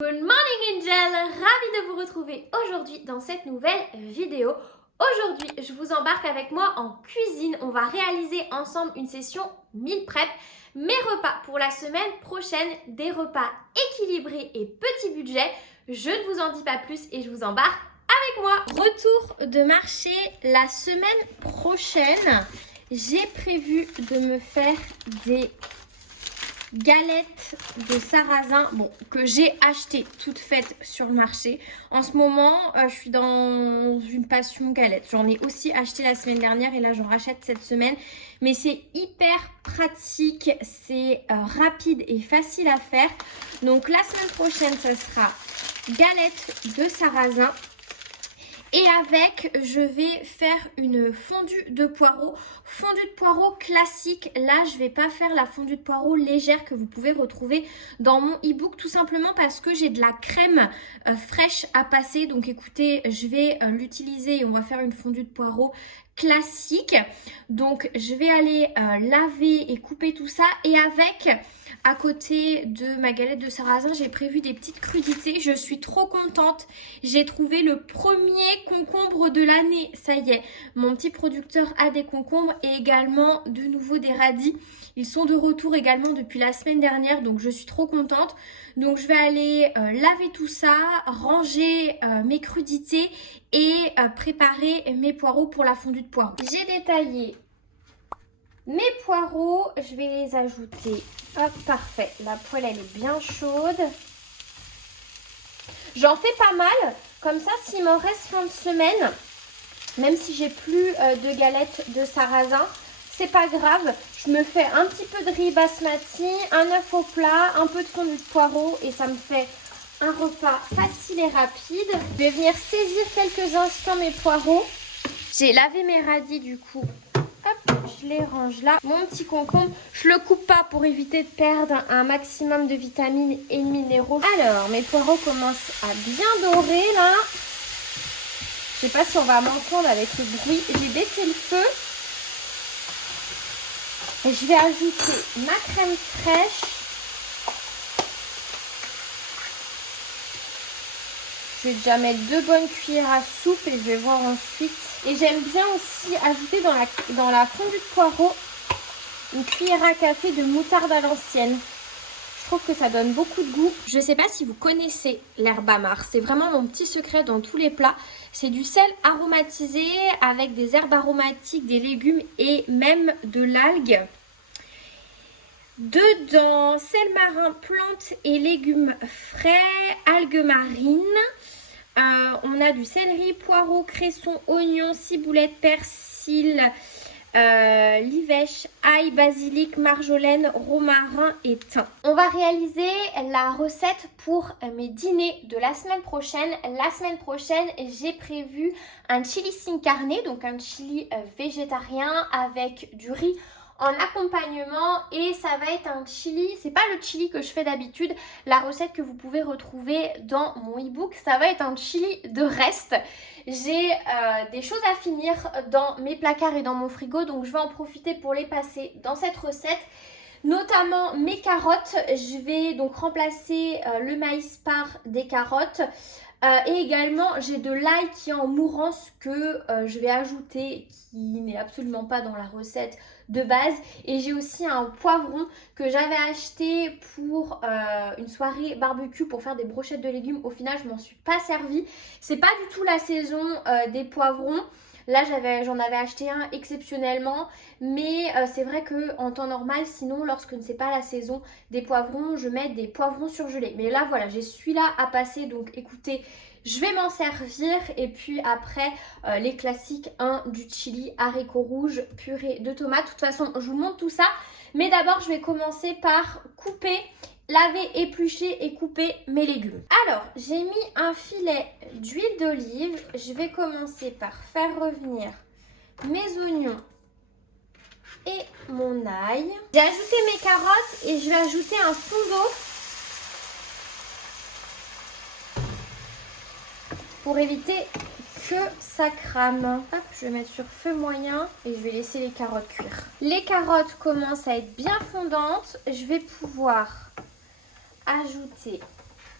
Good morning Angel, ravie de vous retrouver aujourd'hui dans cette nouvelle vidéo. Aujourd'hui, je vous embarque avec moi en cuisine. On va réaliser ensemble une session meal prep. Mes repas pour la semaine prochaine, des repas équilibrés et petit budget. Je ne vous en dis pas plus et je vous embarque avec moi. Retour de marché la semaine prochaine. J'ai prévu de me faire des galettes de sarrasin, que j'ai achetées toutes faites sur le marché. En ce moment, je suis dans une passion galette. J'en ai aussi acheté la semaine dernière et là, j'en rachète cette semaine. Mais c'est hyper pratique, c'est rapide et facile à faire. Donc, la semaine prochaine, ça sera galettes de sarrasin. Et avec, je vais faire une fondue de poireaux. Fondue de poireaux classique. Là, je ne vais pas faire la fondue de poireaux légère que vous pouvez retrouver dans mon e-book. Tout simplement parce que j'ai de la crème fraîche à passer. Donc écoutez, je vais l'utiliser et on va faire une fondue de poireaux classique. Donc je vais aller laver et couper tout ça. Et avec, à côté de ma galette de sarrasin, j'ai prévu des petites crudités. Je suis trop contente. J'ai trouvé le premier concombre de l'année. Ça y est, mon petit producteur a des concombres et également de nouveau des radis. Ils sont de retour également depuis la semaine dernière, donc je suis trop contente. Donc je vais aller laver tout ça, ranger mes crudités et préparer mes poireaux pour la fondue de poireaux. J'ai détaillé mes poireaux, je vais les ajouter. Hop, parfait. La poêle, elle est bien chaude. J'en fais pas mal. Comme ça, s'il m'en reste fin de semaine, même si j'ai plus de galettes de sarrasin, c'est pas grave. Je me fais un petit peu de riz basmati, un œuf au plat, un peu de fondue de poireaux et ça me fait un repas facile et rapide. Je vais venir saisir quelques instants mes poireaux. J'ai lavé mes radis du coup. Hop, je les range là. Mon petit concombre, je le coupe pas pour éviter de perdre un maximum de vitamines et de minéraux. Alors, mes poireaux commencent à bien dorer là. Je sais pas si on va m'entendre avec le bruit. J'ai baissé le feu. Et je vais ajouter ma crème fraîche. Je vais déjà mettre 2 bonnes cuillères à soupe et je vais voir ensuite. Et j'aime bien aussi ajouter dans la fondue de poireaux une cuillère à café de moutarde à l'ancienne. Je trouve que ça donne beaucoup de goût. Je ne sais pas si vous connaissez l'herbe amare. C'est vraiment mon petit secret dans tous les plats. C'est du sel aromatisé avec des herbes aromatiques, des légumes et même de l'algue. Dedans, sel marin, plantes et légumes frais, algues marines. On a du céleri, poireaux, cressons, oignons, ciboulette, persil, livèche, ail, basilic, marjolaine, romarin et thym. On va réaliser la recette pour mes dîners de la semaine prochaine. La semaine prochaine, j'ai prévu un chili sin carne, donc un chili végétarien avec du riz en accompagnement et ça va être un chili, c'est pas le chili que je fais d'habitude, la recette que vous pouvez retrouver dans mon e-book, ça va être un chili de reste. J'ai des choses à finir dans mes placards et dans mon frigo, donc je vais en profiter pour les passer dans cette recette. Notamment mes carottes, je vais donc remplacer le maïs par des carottes. Et également j'ai de l'ail qui est en mourance que je vais ajouter, qui n'est absolument pas dans la recette de base. Et j'ai aussi un poivron que j'avais acheté pour une soirée barbecue pour faire des brochettes de légumes. Au final je m'en suis pas servi. C'est pas du tout la saison des poivrons. Là, j'en avais acheté un exceptionnellement, mais c'est vrai qu'en temps normal, sinon, lorsque ce n'est pas la saison des poivrons, je mets des poivrons surgelés. Mais là, voilà, j'ai celui-là à passer, donc écoutez, je vais m'en servir. Et puis après, les classiques, du chili, haricots rouges, purée de tomates. De toute façon, je vous montre tout ça. Mais d'abord, je vais commencer par couper, laver, éplucher et couper mes légumes. Alors, j'ai mis un filet d'huile d'olive. Je vais commencer par faire revenir mes oignons et mon ail. J'ai ajouté mes carottes et je vais ajouter un fond d'eau pour éviter que ça crame. Hop, je vais mettre sur feu moyen et je vais laisser les carottes cuire. Les carottes commencent à être bien fondantes. Je vais pouvoir ajouter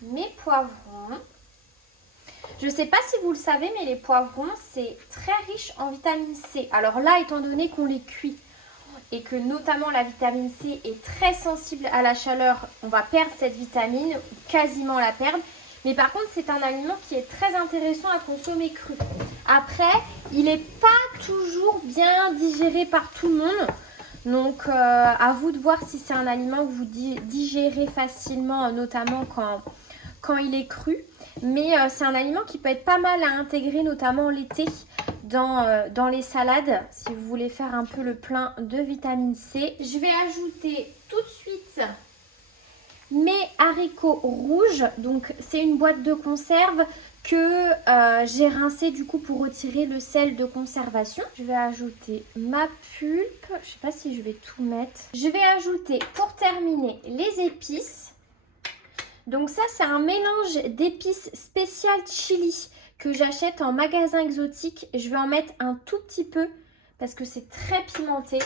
mes poivrons. Je ne sais pas si vous le savez, mais les poivrons, c'est très riche en vitamine C. Alors là, étant donné qu'on les cuit et que notamment la vitamine C est très sensible à la chaleur, on va perdre cette vitamine, quasiment la perdre. Mais par contre, c'est un aliment qui est très intéressant à consommer cru. Après, il n'est pas toujours bien digéré par tout le monde. Donc, à vous de voir si c'est un aliment que vous digérez facilement, notamment quand il est cru. Mais c'est un aliment qui peut être pas mal à intégrer, notamment l'été, dans les salades, si vous voulez faire un peu le plein de vitamine C. Je vais ajouter tout de suite mes haricots rouges. Donc, c'est une boîte de conserve que j'ai rincée du coup pour retirer le sel de conservation. Je vais ajouter ma pulpe. Je ne sais pas si je vais tout mettre. Je vais ajouter, pour terminer, les épices. Donc ça, c'est un mélange d'épices spéciales chili que j'achète en magasin exotique. Je vais en mettre un tout petit peu parce que c'est très pimenté.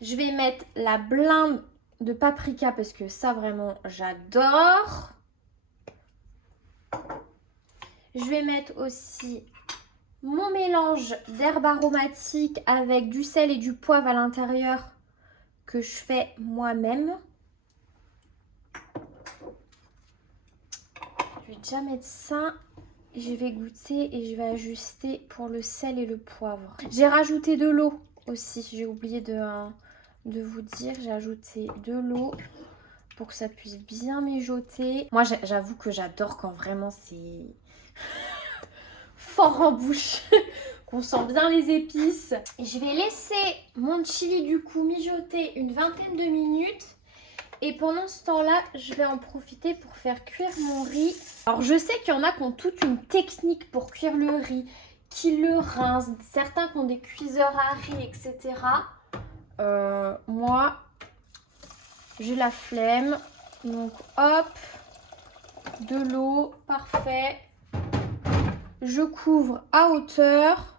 Je vais mettre la blinde de paprika parce que ça, vraiment, j'adore. Je vais mettre aussi mon mélange d'herbes aromatiques avec du sel et du poivre à l'intérieur que je fais moi-même. Je vais déjà mettre ça, je vais goûter et je vais ajuster pour le sel et le poivre. J'ai rajouté de l'eau aussi, j'ai oublié de vous dire, j'ai ajouté de l'eau pour que ça puisse bien mijoter. Moi j'avoue que j'adore quand vraiment c'est fort en bouche, qu'on sent bien les épices. Et je vais laisser mon chili du coup mijoter une vingtaine de minutes. Et pendant ce temps-là, je vais en profiter pour faire cuire mon riz. Alors, je sais qu'il y en a qui ont toute une technique pour cuire le riz, qui le rincent, certains qui ont des cuiseurs à riz, etc. Moi, j'ai la flemme. Donc, hop, de l'eau, parfait. Je couvre à hauteur.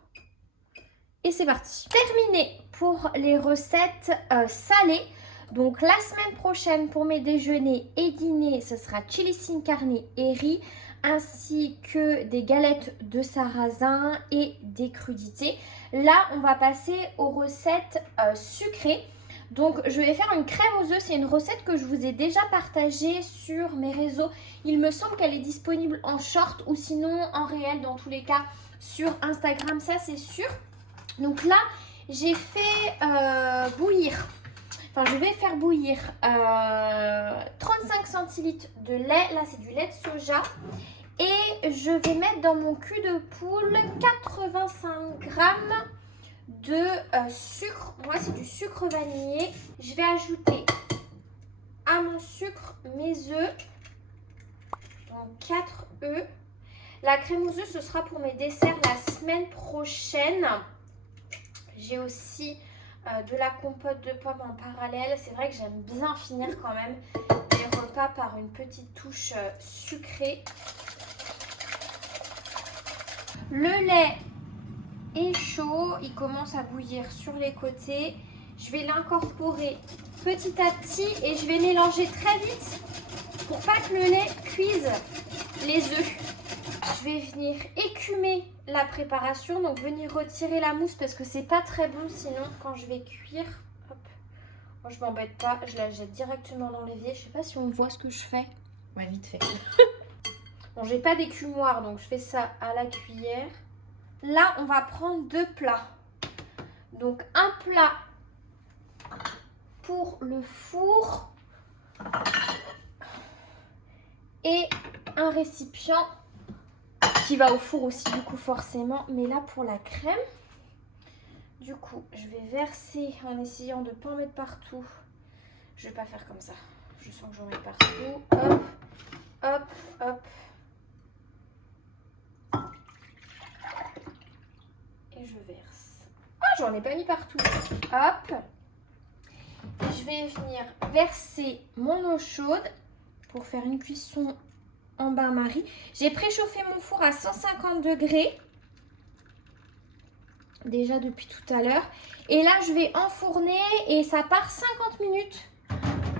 Et c'est parti. Terminé pour les recettes salées. Donc la semaine prochaine pour mes déjeuners et dîners, ce sera chili sin carne et riz, ainsi que des galettes de sarrasin et des crudités. Là, on va passer aux recettes sucrées. Donc je vais faire une crème aux œufs, c'est une recette que je vous ai déjà partagée sur mes réseaux. Il me semble qu'elle est disponible en short ou sinon en réel dans tous les cas sur Instagram, ça c'est sûr. Donc là, j'ai fait bouillir. Enfin, je vais faire bouillir 35 centilitres de lait. Là, c'est du lait de soja. Et je vais mettre dans mon cul de poule 85 grammes de sucre. Moi, c'est du sucre vanillé. Je vais ajouter à mon sucre mes œufs. Donc, 4 œufs. La crème aux œufs, ce sera pour mes desserts la semaine prochaine. J'ai aussi de la compote de pommes en parallèle. C'est vrai que j'aime bien finir quand même les repas par une petite touche sucrée. Le lait est chaud, il commence à bouillir sur les côtés. Je vais l'incorporer petit à petit et je vais mélanger très vite pour pas que le lait cuise les œufs. Je vais venir écumer la préparation, donc venir retirer la mousse parce que c'est pas très bon sinon quand je vais cuire. Hop. Moi je m'embête pas, je la jette directement dans l'évier. Je sais pas si on voit ce que je fais. Ouais, vite fait. Bon, j'ai pas d'écumoire donc je fais ça à la cuillère. Là on va prendre deux plats. Donc un plat pour le four et un récipient qui va au four aussi du coup forcément, mais là pour la crème, du coup je vais verser en essayant de ne pas en mettre partout. Je vais pas faire comme ça, je sens que j'en mets partout. Hop, hop, hop. Et je verse. Ah, j'en ai pas mis partout. Hop. Je vais venir verser mon eau chaude pour faire une cuisson en bain-marie. J'ai préchauffé mon four à 150 degrés. Déjà depuis tout à l'heure. Et là, je vais enfourner et ça part 50 minutes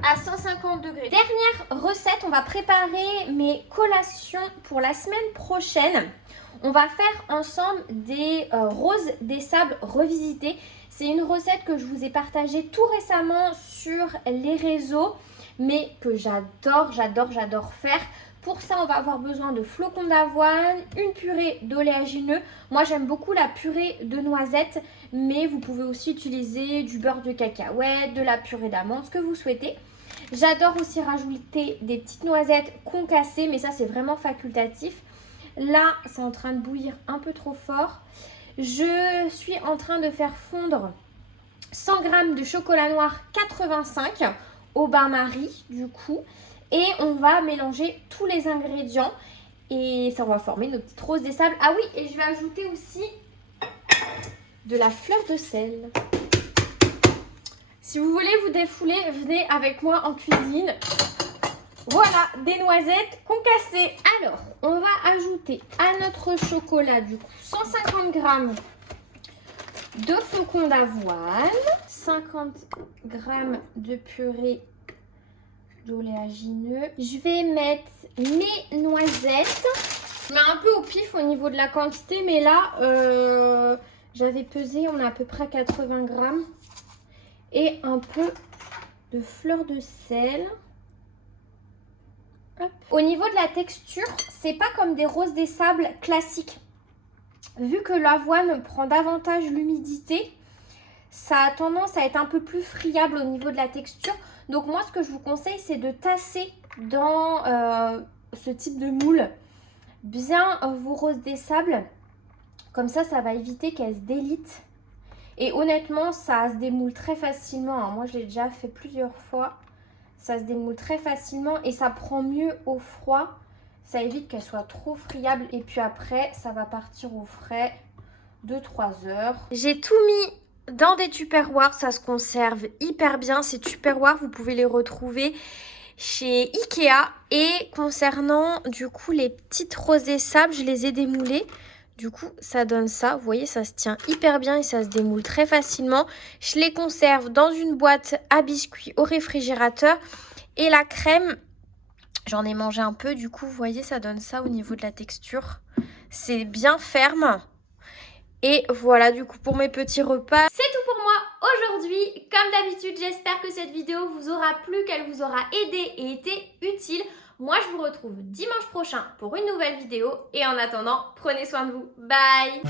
à 150 degrés. Dernière recette, on va préparer mes collations pour la semaine prochaine. On va faire ensemble des roses des sables revisités. C'est une recette que je vous ai partagée tout récemment sur les réseaux, mais que j'adore faire. Pour ça, on va avoir besoin de flocons d'avoine, une purée d'oléagineux. Moi, j'aime beaucoup la purée de noisettes, mais vous pouvez aussi utiliser du beurre de cacahuète, de la purée d'amande, ce que vous souhaitez. J'adore aussi rajouter des petites noisettes concassées, mais ça, c'est vraiment facultatif. Là, c'est en train de bouillir un peu trop fort. Je suis en train de faire fondre 100 g de chocolat noir 85 au bain-marie, du coup. Et on va mélanger tous les ingrédients et ça, on va former nos petites roses des sables. Ah oui, et je vais ajouter aussi de la fleur de sel. Si vous voulez vous défouler, venez avec moi en cuisine. Voilà, des noisettes concassées. Alors, on va ajouter à notre chocolat, du coup, 150 g de flocons d'avoine, 50 g de purée d'oléagineux. Je vais mettre mes noisettes. Je mets un peu au pif au niveau de la quantité, mais là, j'avais pesé, on a à peu près 80 g. Et un peu de fleur de sel. Hop. Au niveau de la texture, c'est pas comme des roses des sables classiques. Vu que l'avoine prend davantage l'humidité, ça a tendance à être un peu plus friable au niveau de la texture. Donc moi, ce que je vous conseille, c'est de tasser dans ce type de moule bien vos roses des sables. Comme ça va éviter qu'elles se délitent. Et honnêtement, ça se démoule très facilement. Alors moi, je l'ai déjà fait plusieurs fois. Ça se démoule très facilement et ça prend mieux au froid. Ça évite qu'elle soit trop friable. Et puis après, ça va partir au frais 2-3 heures. J'ai tout mis dans des tupperwares, ça se conserve hyper bien. Ces tupperwares, vous pouvez les retrouver chez Ikea. Et concernant du coup les petites roses des sables, je les ai démoulées. Du coup, ça donne ça. Vous voyez, ça se tient hyper bien et ça se démoule très facilement. Je les conserve dans une boîte à biscuits au réfrigérateur. Et la crème, j'en ai mangé un peu. Du coup, vous voyez, ça donne ça au niveau de la texture. C'est bien ferme. Et voilà, du coup, pour mes petits repas. C'est tout pour moi aujourd'hui. Comme d'habitude, j'espère que cette vidéo vous aura plu, qu'elle vous aura aidé et été utile. Moi, je vous retrouve dimanche prochain pour une nouvelle vidéo. Et en attendant, prenez soin de vous. Bye!